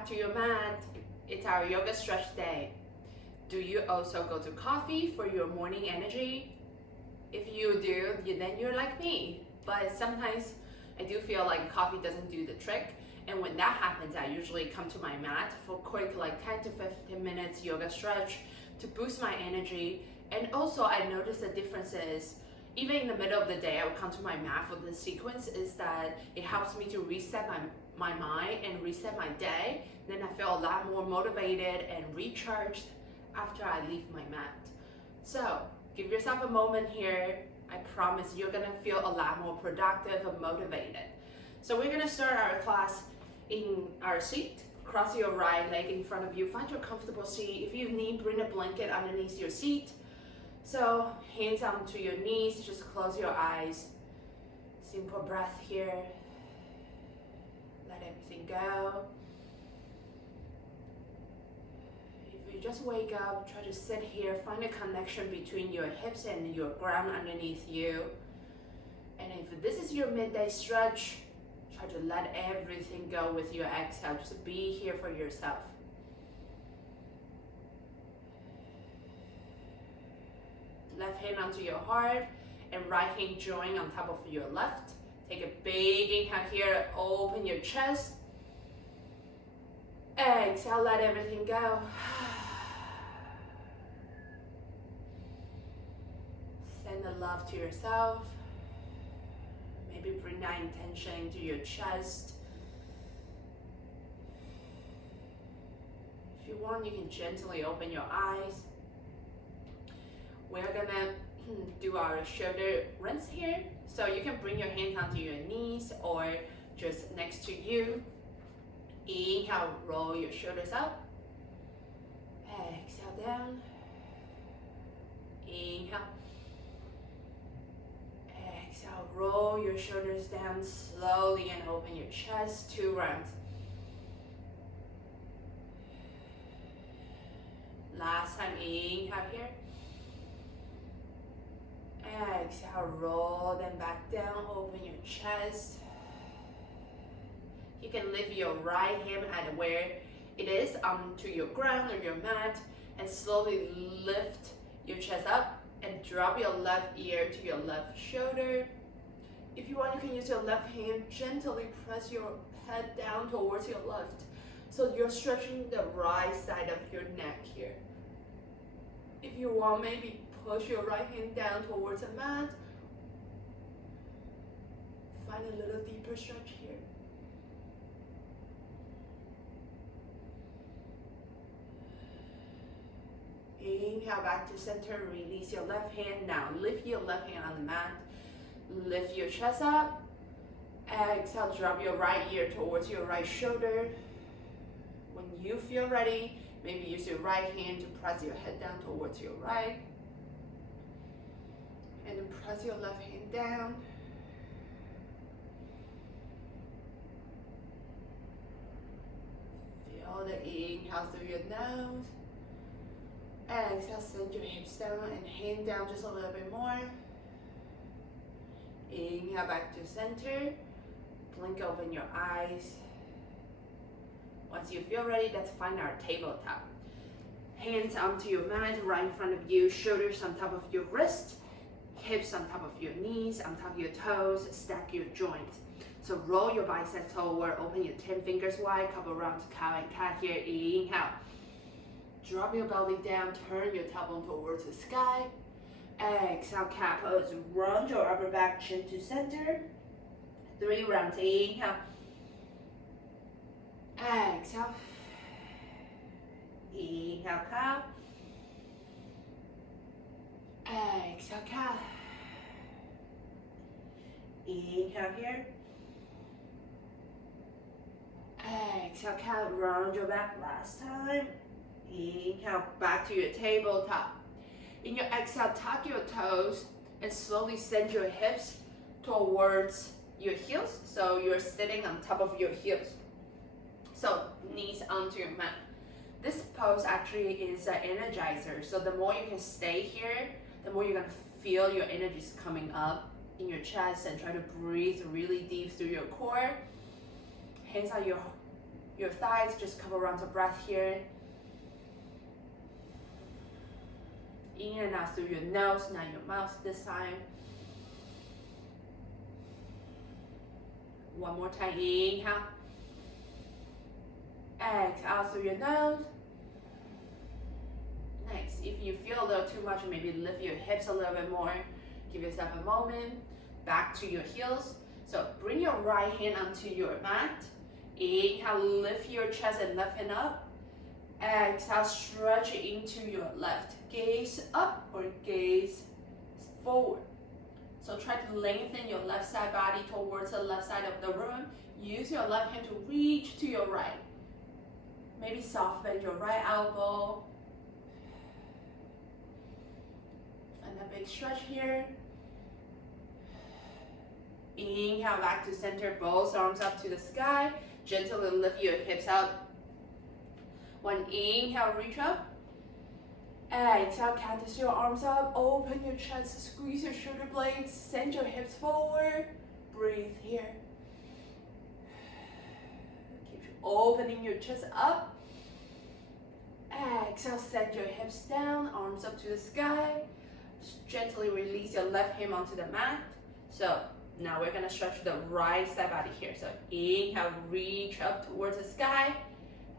back to your mat. It's our yoga stretch day. Do you also go to coffee for your morning energy? If you do, then you're like me. But sometimes I do feel like coffee doesn't do the trick. And when that happens, I usually come to my mat for quick 10 to 15 minutes yoga stretch to boost my energy. And also I notice the differences, even in the middle of the day, I will come to my mat for this sequence, is that it helps me to reset my mind and reset my day. Then I feel a lot more motivated and recharged after I leave my mat. So give yourself a moment here. I promise you're gonna feel a lot more productive and motivated. So we're gonna start our class in our seat. Cross your right leg in front of you. Find your comfortable seat. If you need, bring a blanket underneath your seat. So hands onto your knees, just close your eyes. Simple breath here. Let everything go. If you just wake up, try to sit here, find a connection between your hips and your ground underneath you. And if this is your midday stretch, try to let everything go with your exhale. Just be here for yourself. Left hand onto your heart and right hand join on top of your left. Take a big inhale here, open your chest. Exhale, let everything go. Send the love to yourself. Maybe bring that intention into your chest. If you want, you can gently open your eyes. We're gonna do our shoulder rinse here. So you can bring your hands onto your knees or just next to you. Inhale, roll your shoulders up. Exhale down. Inhale. Exhale, roll your shoulders down slowly and open your chest, 2 rounds. Last time, inhale here. Exhale, roll them back down, open your chest. You can lift your right hand at where it is onto your ground or your mat and slowly lift your chest up and drop your left ear to your left shoulder. If you want, you can use your left hand, gently press your head down towards your left. So you're stretching the right side of your neck here. If you want, maybe push your right hand down towards the mat. Find a little deeper stretch here. Inhale back to center, release your left hand. Now lift your left hand on the mat. Lift your chest up. Exhale, drop your right ear towards your right shoulder. When you feel ready, maybe use your right hand to press your head down towards your right. And then press your left hand down. Feel the inhale through your nose. Exhale, send your hips down and hand down just a little bit more. Inhale back to center. Blink open your eyes. Once you feel ready, let's find our tabletop. Hands onto your mat right in front of you, shoulders on top of your wrist, hips on top of your knees, on top of your toes, stack your joints. So roll your biceps forward, open your 10 fingers wide, couple rounds cow and cat here. Inhale. Drop your belly down, turn your tailbone towards the sky. Exhale, cat pose. Round your upper back, chin to center. 3 rounds. Inhale. Exhale. Inhale, cow. Exhale, cow. Inhale here. Exhale, cow. Round your back last time. Inhale, back to your tabletop. In your exhale, tuck your toes and slowly send your hips towards your heels. So you're sitting on top of your heels. So knees onto your mat. This pose actually is an energizer. So the more you can stay here, the more you're gonna feel your energies coming up in your chest, and try to breathe really deep through your core. Hands on your your thighs. Just a couple rounds of breath here. In and out through your nose, not your mouth this time. One more time, inhale. Exhale through your nose. Nice. If you feel a little too much, maybe lift your hips a little bit more. Give yourself a moment. Back to your heels. So bring your right hand onto your mat. Inhale, lift your chest and left hand up. Exhale, stretch into your left. Gaze up or gaze forward. So try to lengthen your left side body towards the left side of the room. Use your left hand to reach to your right. Maybe soft bend your right elbow. And a big stretch here. Inhale back to center, both arms up to the sky. Gently lift your hips up. One inhale, reach up. Exhale, cactus your arms up. Open your chest, squeeze your shoulder blades. Send your hips forward. Breathe here. Keep opening your chest up. Exhale, send your hips down, arms up to the sky. Just gently release your left hand onto the mat. So now we're gonna stretch the right side body here. So inhale, reach up towards the sky.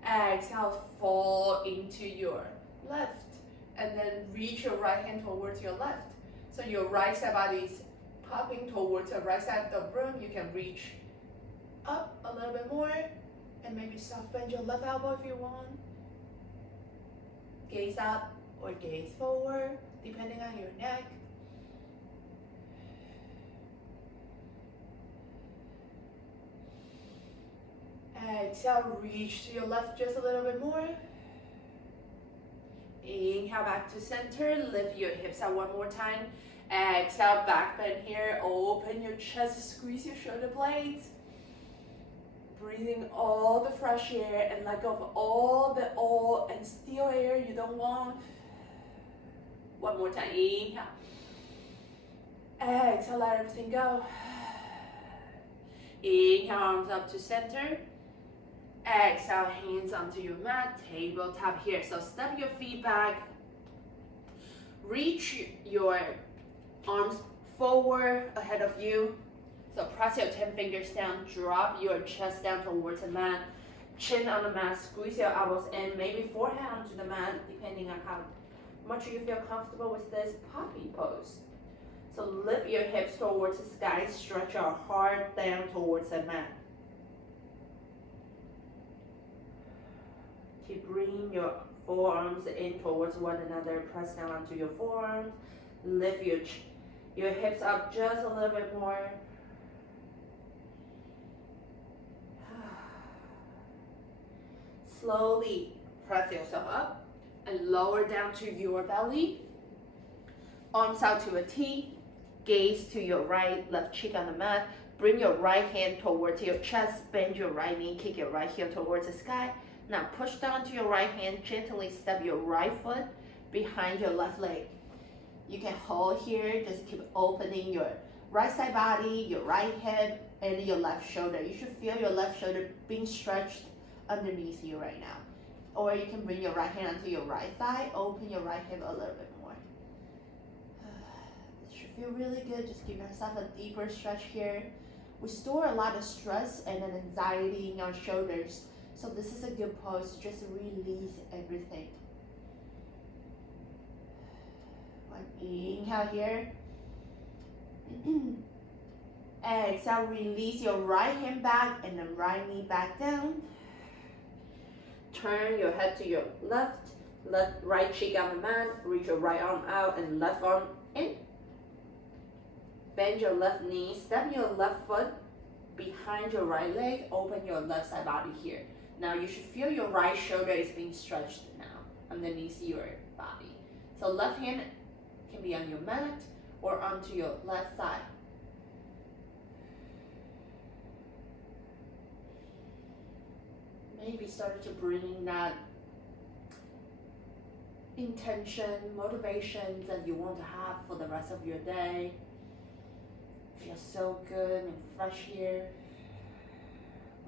Exhale, fall into your left. And then reach your right hand towards your left. So your right side body is popping towards the right side of the room. You can reach up a little bit more. And maybe soft bend your left elbow if you want. Gaze up or gaze forward, depending on your neck. Exhale, reach to your left just a little bit more. Inhale back to center, lift your hips out one more time. Exhale, back bend here, open your chest, squeeze your shoulder blades. Breathing all the fresh air and let go of all the old and stale air you don't want. One more time, inhale. Exhale, let everything go. Inhale, arms up to center. Exhale, hands onto your mat, tabletop here. So step your feet back. Reach your arms forward ahead of you. So press your 10 fingers down, drop your chest down towards the mat, chin on the mat, squeeze your elbows in, maybe forehead onto the mat, depending on how much you feel comfortable with this poppy pose. So lift your hips towards the sky, stretch your heart down towards the mat. Keep bringing your forearms in towards one another, press down onto your forearms, lift your hips up just a little bit more. Slowly press yourself up and lower down to your belly. Arms out to a T. Gaze to your right, left cheek on the mat. Bring your right hand towards your chest. Bend your right knee, kick your right heel towards the sky. Now push down to your right hand. Gently step your right foot behind your left leg. You can hold here. Just keep opening your right side body, your right hip, and your left shoulder. You should feel your left shoulder being stretched underneath you right now. Or you can bring your right hand onto your right thigh, open your right hip a little bit more. This should feel really good. Just give yourself a deeper stretch here. We store a lot of stress and an anxiety in our shoulders, so this is a good pose to just release everything. One inhale here. Exhale, release your right hand back and then right knee back down. Turn your head to your right cheek on the mat, reach your right arm out and left arm in. Bend your left knee, step your left foot behind your right leg, open your left side body here. Now you should feel your right shoulder is being stretched now underneath your body. So left hand can be on your mat or onto your left thigh. Maybe start to bring that intention, motivation that you want to have for the rest of your day. Feel so good and fresh here.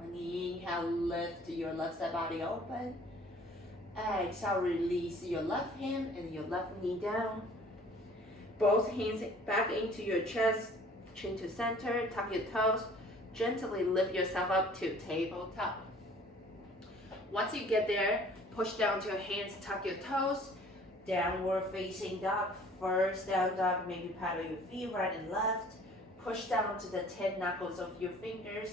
And inhale, lift your left side body open. Exhale, release your left hand and your left knee down. Both hands back into your chest, chin to center, tuck your toes. Gently lift yourself up to tabletop. Once you get there, push down to your hands, tuck your toes. Downward facing dog. First down dog, maybe paddle your feet right and left. Push down to the 10 knuckles of your fingers.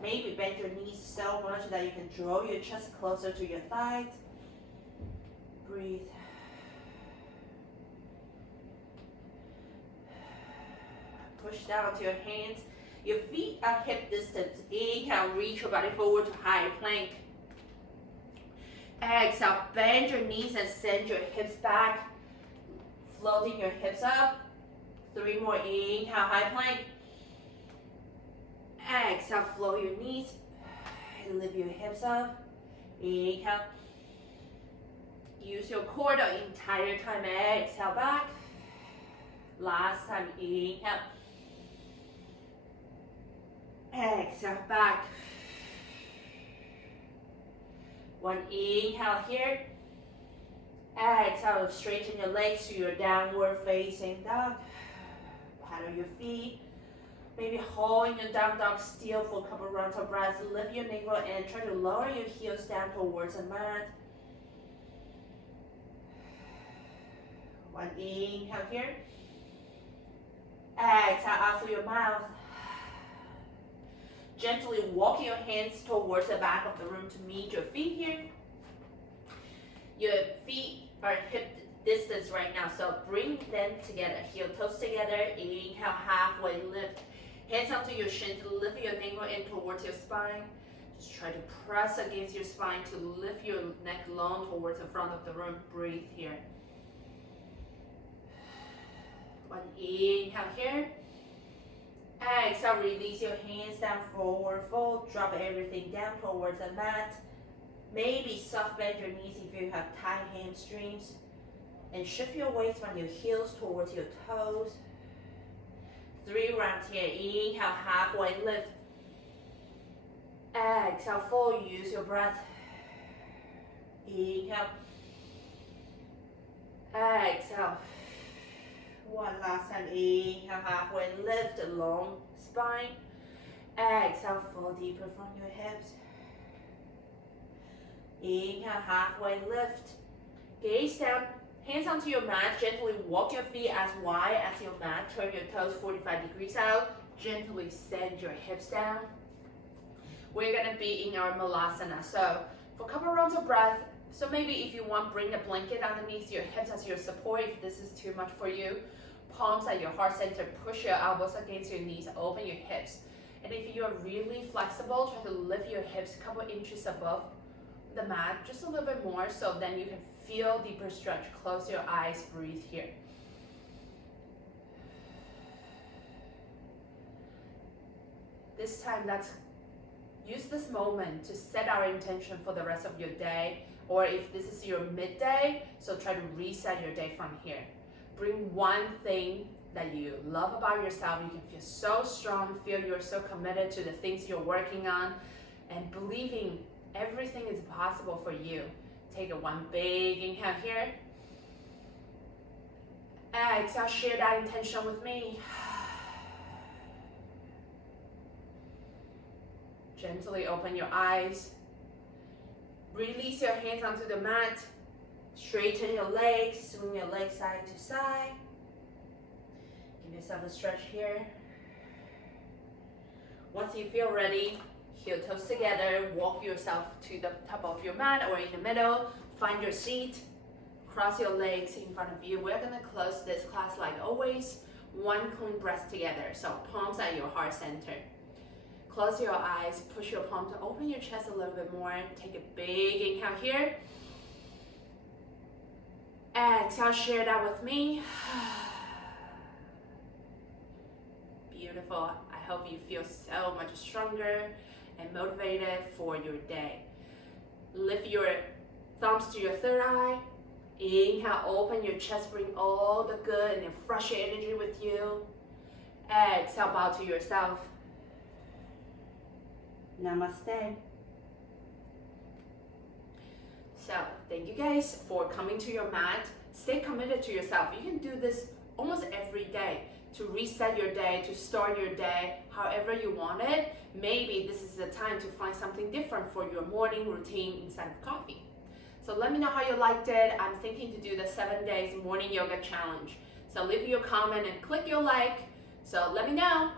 Maybe bend your knees so much that you can draw your chest closer to your thighs. Breathe. Push down to your hands. Your feet are hip distance. Inhale, reach your body forward to high plank. Exhale, bend your knees and send your hips back. Floating your hips up. 3 more. Inhale, high plank. Exhale, float your knees. And lift your hips up. Inhale. Use your core the entire time. Exhale back. Last time. Inhale. Exhale back. One inhale here. Exhale, straighten your legs to your downward facing dog. Paddle your feet. Maybe hold in your down dog still for a couple rounds of breath. Lift your navel and try to lower your heels down towards the mat. One inhale here. Exhale out through your mouth. Gently walk your hands towards the back of the room to meet your feet here. Your feet are hip distance right now, so bring them together. Heel toes together. Inhale, halfway lift. Hands onto your shin to lift your navel in towards your spine. Just try to press against your spine to lift your neck long towards the front of the room. Breathe here. One inhale here. Exhale, release your hands down, forward fold. Drop everything down towards the mat. Maybe soft bend your knees if you have tight hamstrings. And shift your weight from your heels towards your toes. 3 rounds here. Inhale, halfway lift. Exhale, fold. Use your breath. Inhale. Exhale. One last time. Inhale, halfway lift. Long spine. Exhale, fall deeper from your hips. Inhale, halfway lift. Gaze down. Hands onto your mat. Gently walk your feet as wide as your mat. Turn your toes 45 degrees out. Gently send your hips down. We're going to be in our Malasana. So for a couple rounds of breath, so maybe if you want, bring a blanket underneath your hips as your support. If this is too much for you, palms at your heart center. Push your elbows against your knees. Open your hips. And if you're really flexible, try to lift your hips a couple inches above the mat, just a little bit more, so then you can feel deeper stretch. Close your eyes, breathe here. This time, use this moment to set our intention for the rest of your day, or if this is your midday, so try to reset your day from here. Bring one thing that you love about yourself. You can feel so strong, feel you're so committed to the things you're working on, and believing everything is possible for you. Take a one big inhale here. Exhale, share that intention with me. Gently open your eyes. Release your hands onto the mat. Straighten your legs, swing your legs side to side. Give yourself a stretch here. Once you feel ready, heel toes together, walk yourself to the top of your mat or in the middle. Find your seat. Cross your legs in front of you. We're going to close this class like always. One clean breath together. So palms at your heart center. Close your eyes. Push your palm to open your chest a little bit more. Take a big inhale here. Exhale, share that with me. Beautiful. I hope you feel so much stronger and motivated for your day. Lift your thumbs to your third eye. Inhale, open your chest, bring all the good and fresh energy with you. Exhale, bow to yourself. Namaste. So thank you guys for coming to your mat. Stay committed to yourself. You can do this almost every day to reset your day, to start your day however you want it. Maybe this is the time to find something different for your morning routine instead of coffee. So let me know how you liked it. I'm thinking to do the 7 days morning yoga challenge. So leave your comment and click your like. So let me know.